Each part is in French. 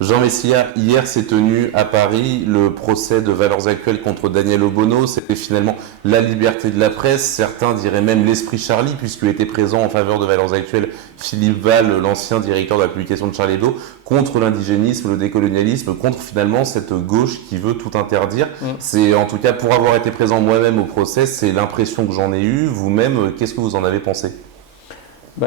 Jean Messia, hier s'est tenu à Paris le procès de Valeurs Actuelles contre Daniel Obono. C'était finalement la liberté de la presse. Certains diraient même l'esprit Charlie, puisqu'il était présent en faveur de Valeurs Actuelles Philippe Val, l'ancien directeur de la publication de Charlie Hebdo, contre l'indigénisme, le décolonialisme, contre finalement cette gauche qui veut tout interdire. C'est en tout cas, pour avoir été présent moi-même au procès, c'est l'impression que j'en ai eue. Vous-même, qu'est-ce que vous en avez pensé ?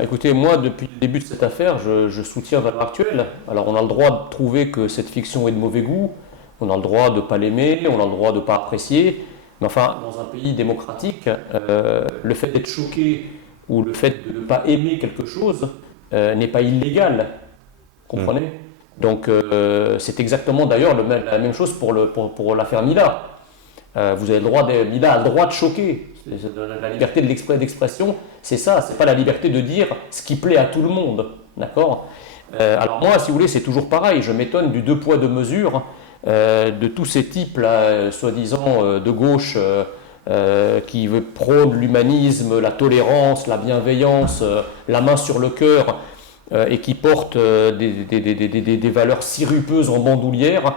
Écoutez, moi, depuis le début de cette affaire, je soutiens Valeurs Actuelles. Alors, on a le droit de trouver que cette fiction est de mauvais goût, on a le droit de ne pas l'aimer, on a le droit de ne pas apprécier, mais enfin, dans un pays démocratique, le fait d'être choqué ou le fait de ne pas aimer quelque chose n'est pas illégal, comprenez ? Donc, c'est exactement d'ailleurs la même chose pour l'affaire Mila. Vous avez le droit Mila a le droit de choquer. La liberté d'expression, c'est ça, c'est pas la liberté de dire ce qui plaît à tout le monde, d'accord ? Alors moi, si vous voulez, c'est toujours pareil, je m'étonne du deux poids deux mesures de tous ces types là, soi-disant de gauche, qui prônent l'humanisme, la tolérance, la bienveillance, la main sur le cœur, et qui portent des valeurs sirupeuses en bandoulière.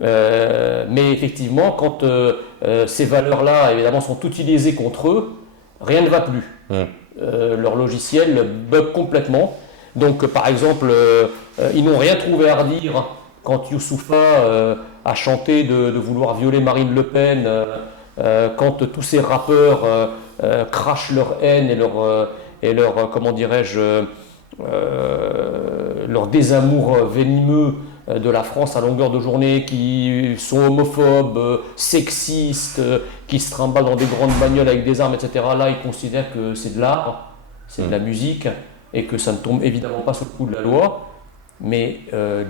Mais effectivement, quand ces valeurs-là, évidemment, sont utilisées contre eux, rien ne va plus. Leur logiciel bug complètement. Donc, par exemple, ils n'ont rien trouvé à redire quand Youssoupha a chanté de vouloir violer Marine Le Pen, quand tous ces rappeurs crachent leur haine et leur comment dirais-je, leur désamour venimeux de la France à longueur de journée, qui sont homophobes, sexistes, qui se trimballent dans des grandes bagnoles avec des armes, etc. Là, ils considèrent que c'est de l'art, c'est de la musique, et que ça ne tombe évidemment pas sous le coup de la loi. Mais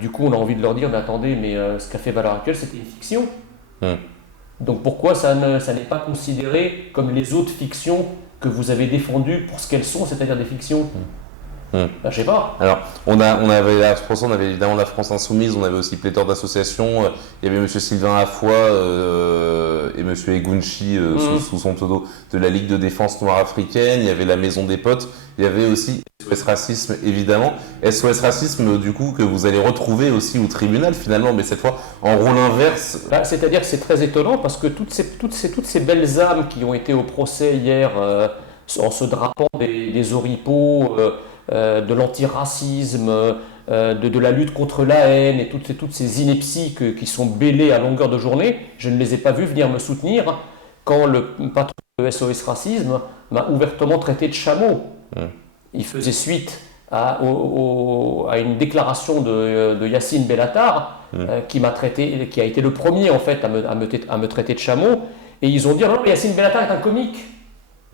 du coup, on a envie de leur dire, mais attendez, ce qu'a fait Valeurs Actuelles, c'était une fiction. Donc pourquoi ça n'est pas considéré comme les autres fictions que vous avez défendues pour ce qu'elles sont, c'est-à-dire des fictions ? Je sais pas. Alors, on avait évidemment la France Insoumise, on avait aussi pléthore d'associations. Il y avait M. Sylvain Affoy et M. Egounchi sous son pseudo de la Ligue de défense noire africaine. Il y avait la Maison des Potes. Il y avait aussi SOS Racisme, évidemment. SOS Racisme, du coup, que vous allez retrouver aussi au tribunal, finalement, mais cette fois en rôle inverse. C'est-à-dire que c'est très étonnant parce que toutes ces belles âmes qui ont été au procès hier en se drapant des oripeaux, de l'antiracisme, de la lutte contre la haine et toutes ces inepties qui sont bêlées à longueur de journée, je ne les ai pas vus venir me soutenir quand le patron de SOS Racisme m'a ouvertement traité de chameau. Il faisait suite à une déclaration de Yacine Bellatar qui a été le premier en fait à me traiter de chameau, et ils ont dit non, Yacine Bellatar est un comique,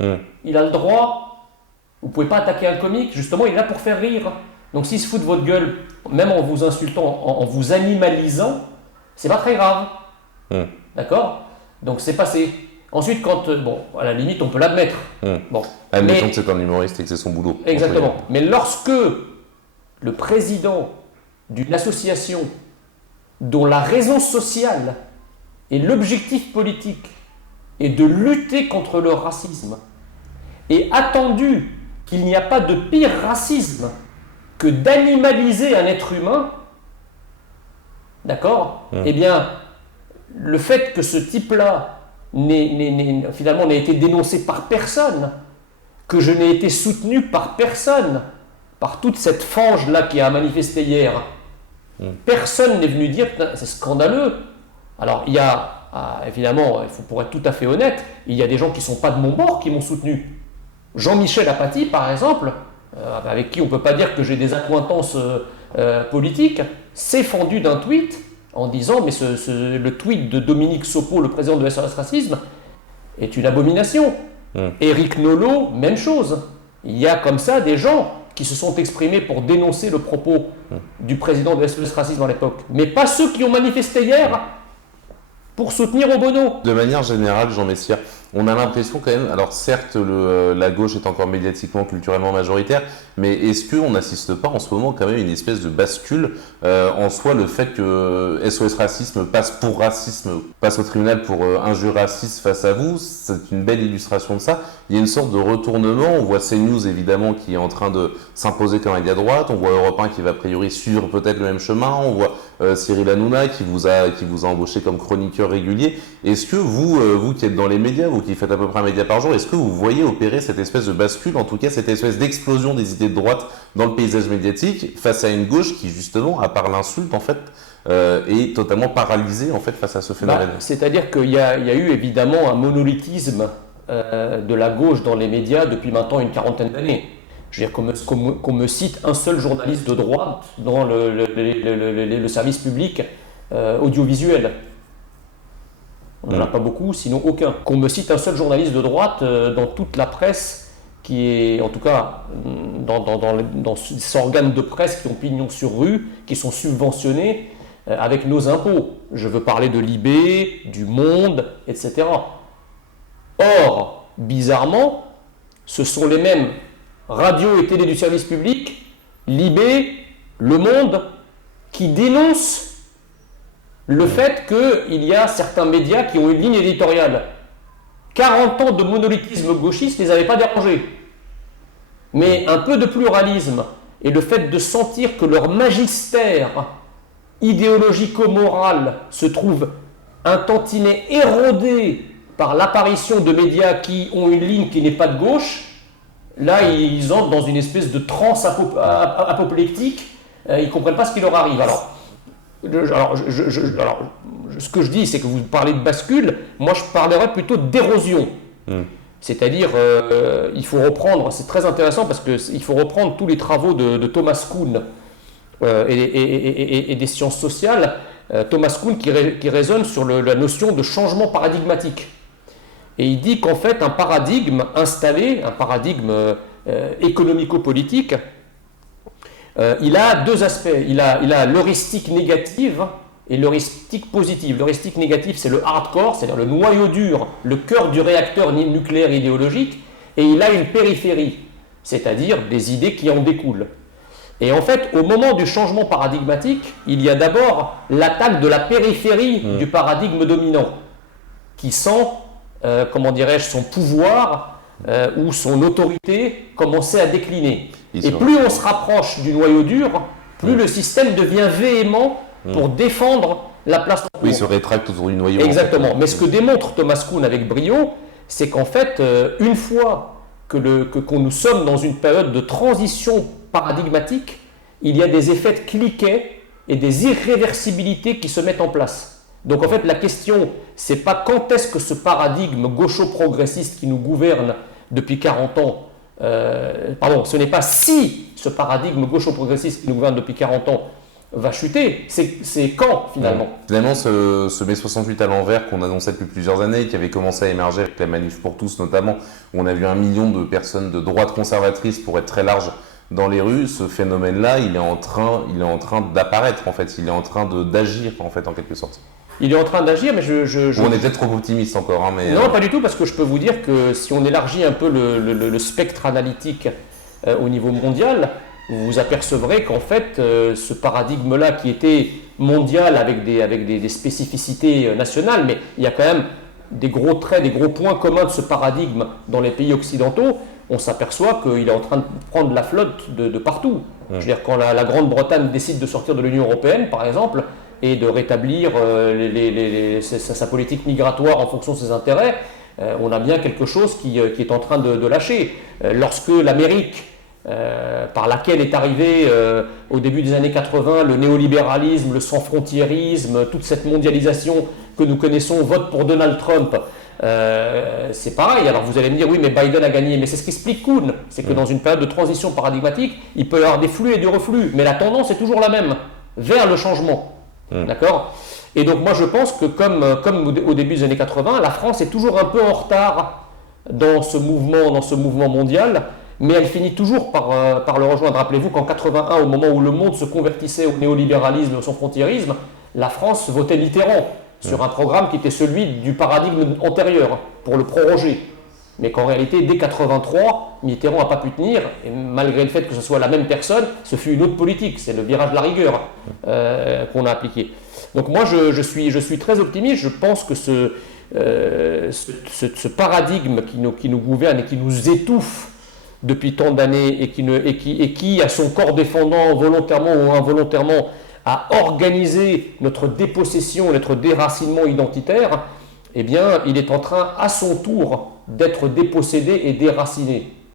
il a le droit. Vous ne pouvez pas attaquer un comique, justement, il est là pour faire rire. Donc s'il se fout de votre gueule, même en vous insultant, en vous animalisant, c'est pas très grave. D'accord ? Donc c'est passé. Ensuite, à la limite, on peut l'admettre. Admettons que c'est un humoriste et que c'est son boulot. Exactement. Mais lorsque le président d'une association dont la raison sociale et l'objectif politique est de lutter contre le racisme est attendu qu'il n'y a pas de pire racisme que d'animaliser un être humain, d'accord ? Eh bien, le fait que ce type-là finalement n'ait été dénoncé par personne, que je n'ai été soutenu par personne, par toute cette fange-là qui a manifesté hier, personne n'est venu dire « c'est scandaleux ». Alors, il y a, évidemment, pour être tout à fait honnête, il y a des gens qui ne sont pas de mon bord qui m'ont soutenu. Jean-Michel Apathy, par exemple, avec qui on ne peut pas dire que j'ai des accointances politiques, s'est fendu d'un tweet en disant « mais le tweet de Dominique Sopo, le président de SOS Racisme, est une abomination ». Éric Nolot, même chose. Il y a comme ça des gens qui se sont exprimés pour dénoncer le propos du président de SOS Racisme à l'époque, mais pas ceux qui ont manifesté hier pour soutenir Obono. De manière générale, Jean Messia, on a l'impression quand même, alors certes la gauche est encore médiatiquement, culturellement majoritaire, mais est-ce qu'on n'assiste pas en ce moment quand même à une espèce de bascule en soi, le fait que SOS Racisme passe pour racisme, passe au tribunal pour injure raciste face à vous, c'est une belle illustration de ça. Il y a une sorte de retournement, on voit CNews évidemment qui est en train de s'imposer comme un média droite, on voit Europe 1 qui va a priori suivre peut-être le même chemin, on voit Cyril Hanouna qui vous a embauché comme chroniqueur régulier. Est-ce que vous qui êtes dans les médias, vous qui faites à peu près un média par jour, est-ce que vous voyez opérer cette espèce de bascule, en tout cas cette espèce d'explosion des idées de droite dans le paysage médiatique face à une gauche qui justement, à part l'insulte en fait, est totalement paralysée en fait face à ce phénomène? C'est-à-dire qu'il y a eu évidemment un monolithisme de la gauche dans les médias depuis maintenant une quarantaine d'années. Je veux dire qu'on me cite un seul journaliste de droite dans le service public audiovisuel. On n'en a pas beaucoup, sinon aucun. Qu'on me cite un seul journaliste de droite dans toute la presse qui est, en tout cas, dans ces organes de presse qui ont pignon sur rue, qui sont subventionnés avec nos impôts. Je veux parler de Libé, du Monde, etc. Or, bizarrement, ce sont les mêmes radio et télé du service public, Libé, Le Monde, qui dénoncent le fait qu'il y a certains médias qui ont une ligne éditoriale. 40 ans de monolithisme gauchiste ne les avait pas dérangés. Mais un peu de pluralisme et le fait de sentir que leur magistère idéologico-moral se trouve un tantinet érodé par l'apparition de médias qui ont une ligne qui n'est pas de gauche, là ils entrent dans une espèce de transe apoplectique, ils ne comprennent pas ce qui leur arrive. Alors, ce que je dis, c'est que vous parlez de bascule, moi je parlerais plutôt d'érosion. C'est-à-dire, il faut reprendre, c'est très intéressant parce qu'il faut reprendre tous les travaux de Thomas Kuhn et des sciences sociales. Thomas Kuhn qui raisonne sur la notion de changement paradigmatique. Et il dit qu'en fait, un paradigme installé, un paradigme économico-politique, il a deux aspects. Il a l'heuristique négative et l'heuristique positive. L'heuristique négative, c'est le hardcore, c'est-à-dire le noyau dur, le cœur du réacteur nucléaire idéologique, et il a une périphérie, c'est-à-dire des idées qui en découlent. Et en fait, au moment du changement paradigmatique, il y a d'abord l'attaque de la périphérie du paradigme dominant, qui sent, comment dirais-je, son pouvoir ou son autorité commencer à décliner. Et plus on se rapproche du noyau dur, plus le système devient véhément pour défendre la place. Oui, il se rétracte autour du noyau. Exactement. Mais ce que démontre Thomas Kuhn avec brio, c'est qu'en fait, une fois que nous sommes dans une période de transition paradigmatique, il y a des effets de cliquet et des irréversibilités qui se mettent en place. Donc en fait, la question, c'est pas quand est-ce que ce paradigme gaucho-progressiste qui nous gouverne depuis 40 ans, ce n'est pas si ce paradigme gaucho-progressiste qui nous gouverne depuis 40 ans va chuter, c'est quand finalement. Finalement, ce mai 68 à l'envers qu'on annonçait depuis plusieurs années, qui avait commencé à émerger avec la Manif pour tous notamment, où on a vu 1 million de personnes de droite conservatrice, pour être très large, dans les rues, ce phénomène-là, il est en train d'apparaître en fait, il est en train d'agir en fait en quelque sorte. Il est en train d'agir, mais On est peut-être trop optimiste encore. Hein, mais non, pas du tout, parce que je peux vous dire que si on élargit un peu le spectre analytique au niveau mondial, vous vous apercevrez qu'en fait, ce paradigme-là qui était mondial avec des spécificités nationales, mais il y a quand même des gros traits, des gros points communs de ce paradigme dans les pays occidentaux, on s'aperçoit qu'il est en train de prendre la flotte de partout. Je veux dire, quand la Grande-Bretagne décide de sortir de l'Union européenne, par exemple, et de rétablir sa politique migratoire en fonction de ses intérêts, on a bien quelque chose qui est en train de lâcher. Lorsque l'Amérique, par laquelle est arrivé au début des années 80 le néolibéralisme, le sans-frontiérisme, toute cette mondialisation que nous connaissons, vote pour Donald Trump, c'est pareil. Alors vous allez me dire, oui, mais Biden a gagné. Mais c'est ce qu'explique Kuhn, c'est que dans une période de transition paradigmatique, il peut y avoir des flux et des reflux, mais la tendance est toujours la même, vers le changement. D'accord ? Et donc moi je pense que comme au début des années 80, la France est toujours un peu en retard dans ce mouvement mondial, mais elle finit toujours par le rejoindre. Rappelez-vous qu'en 81, au moment où le monde se convertissait au néolibéralisme et au sans-frontiérisme, la France votait Mitterrand. sur un programme qui était celui du paradigme antérieur, pour le proroger. Mais qu'en réalité, dès 1983, Mitterrand n'a pas pu tenir, et malgré le fait que ce soit la même personne, ce fut une autre politique, c'est le virage de la rigueur qu'on a appliqué. Donc moi, je suis très optimiste, je pense que ce paradigme qui nous gouverne et qui nous étouffe depuis tant d'années et qui, à son corps défendant, volontairement ou involontairement, a organisé notre dépossession, notre déracinement identitaire, eh bien, il est en train, à son tour, d'être dépossédé et déraciné.